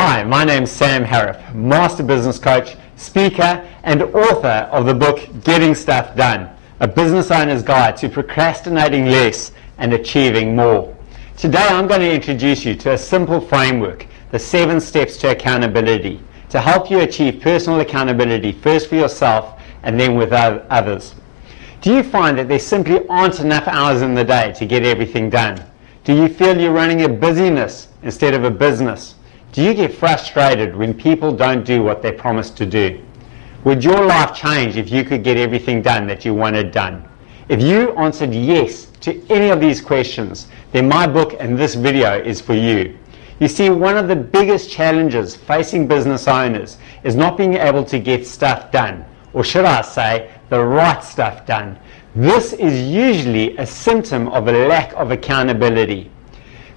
Hi, my name's Sam Harrop, Master Business Coach, speaker, and author of the book Getting Stuff Done, a business owner's guide to procrastinating less and achieving more. Today I'm going to introduce you to a simple framework, the 7 steps to accountability, to help you achieve personal accountability first for yourself and then with others. Do you find that there simply aren't enough hours in the day to get everything done? Do you feel you're running a busyness instead of a business? Do you get frustrated when people don't do what they promised to do? Would your life change if you could get everything done that you wanted done? If you answered yes to any of these questions, then my book and this video is for you. You see, one of the biggest challenges facing business owners is not being able to get stuff done, or should I say, the right stuff done. This is usually a symptom of a lack of accountability.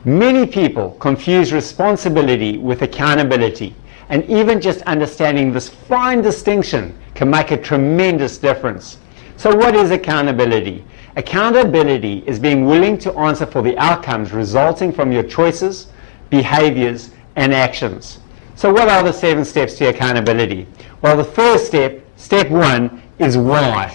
Many people confuse responsibility with accountability, and even just understanding this fine distinction can make a tremendous difference. So what is accountability? Accountability is being willing to answer for the outcomes resulting from your choices, behaviors, and actions. So what are the 7 steps to accountability? Well, the first step, step 1, is why.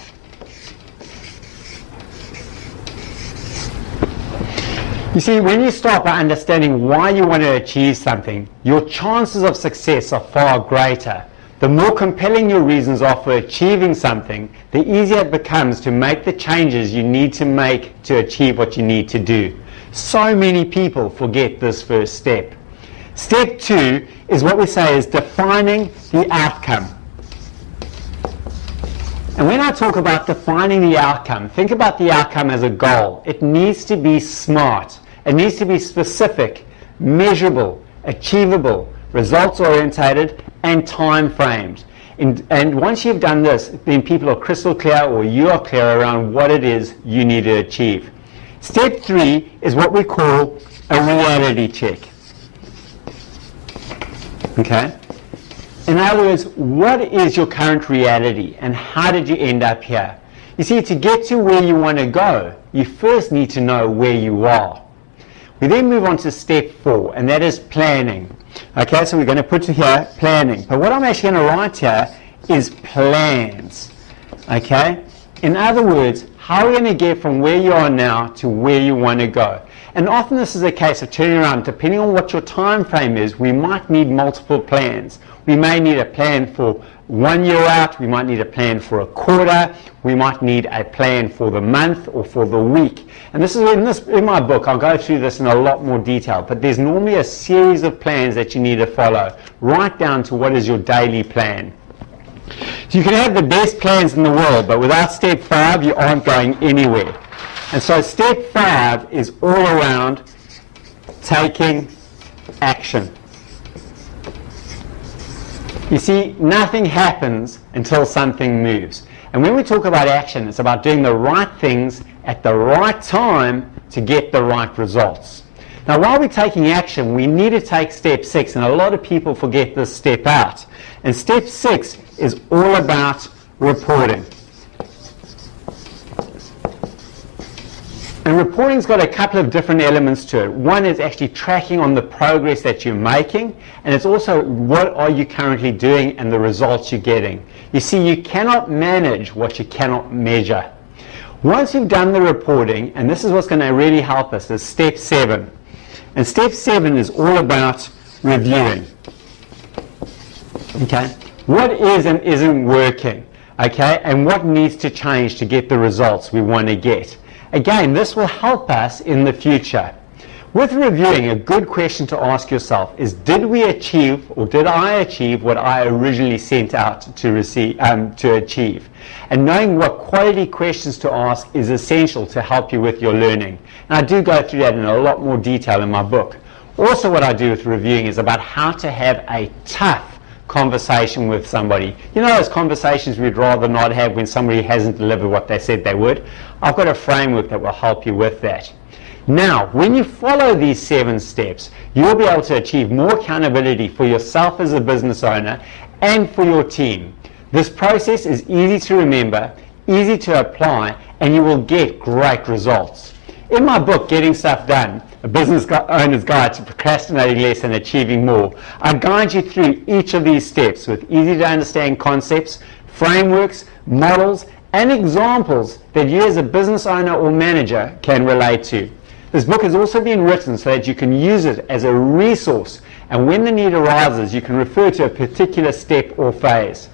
You see, when you start by understanding why you want to achieve something, your chances of success are far greater. The more compelling your reasons are for achieving something, the easier it becomes to make the changes you need to make to achieve what you need to do. So many people forget this first step. Step 2 is what we say is defining the outcome. And when I talk about defining the outcome, think about the outcome as a goal. It needs to be SMART. It needs to be specific, measurable, achievable, results-orientated, and time-framed. And once you've done this, then people are crystal clear, or you are clear around what it is you need to achieve. Step 3 is what we call a reality check. Okay? In other words, what is your current reality and how did you end up here? You see, to get to where you want to go, you first need to know where you are. We then move on to step 4, and that is planning. Okay, so we're going to put here planning. But what I'm actually going to write here is plans. Okay? In other words, how are we going to get from where you are now to where you want to go? And often this is a case of turning around. Depending on what your time frame is, we might need multiple plans. We may need a plan for 1 year out, we might need a plan for a quarter, we might need a plan for the month or for the week. And this is in my book, I'll go through this in a lot more detail, but there's normally a series of plans that you need to follow, right down to what is your daily plan. So you can have the best plans in the world, but without step 5, you aren't going anywhere. And so step 5 is all around taking action. You see, nothing happens until something moves. And when we talk about action, it's about doing the right things at the right time to get the right results. Now, while we're taking action, we need to take step 6, and a lot of people forget this step out. And step 6 is all about reporting. And reporting's got a couple of different elements to it. One is actually tracking on the progress that you're making, and it's also what are you currently doing and the results you're getting. You see, you cannot manage what you cannot measure. Once you've done the reporting, and this is what's going to really help us, is step 7. And step 7 is all about reviewing. Okay? What is and isn't working? Okay? And what needs to change to get the results we want to get? Again, this will help us in the future. With reviewing, a good question to ask yourself is, did we achieve, or did I achieve what I originally sent out to achieve? And knowing what quality questions to ask is essential to help you with your learning. And I do go through that in a lot more detail in my book. Also, what I do with reviewing is about how to have a tough conversation with somebody. You know those conversations we'd rather not have when somebody hasn't delivered what they said they would? I've got a framework that will help you with that. Now, when you follow these 7 steps, you'll be able to achieve more accountability for yourself as a business owner and for your team. This process is easy to remember, easy to apply, and you will get great results. In my book, Getting Stuff Done, A Business Owner's Guide to Procrastinating Less and Achieving More, I guide you through each of these steps with easy-to-understand concepts, frameworks, models, and examples that you as a business owner or manager can relate to. This book has also been written so that you can use it as a resource, and when the need arises, you can refer to a particular step or phase.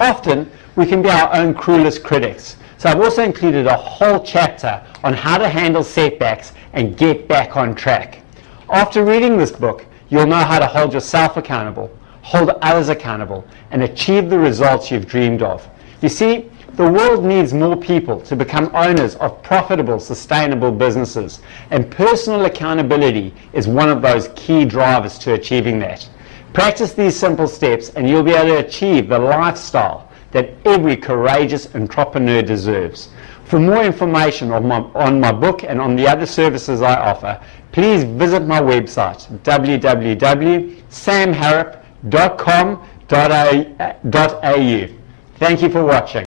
Often, we can be our own cruelest critics. So I've also included a whole chapter on how to handle setbacks and get back on track. After reading this book, you'll know how to hold yourself accountable, hold others accountable, and achieve the results you've dreamed of. You see, the world needs more people to become owners of profitable, sustainable businesses, and personal accountability is one of those key drivers to achieving that. Practice these simple steps and you'll be able to achieve the lifestyle that every courageous entrepreneur deserves. For more information on my book and on the other services I offer, please visit my website, www.samharrop.com.au. Thank you for watching.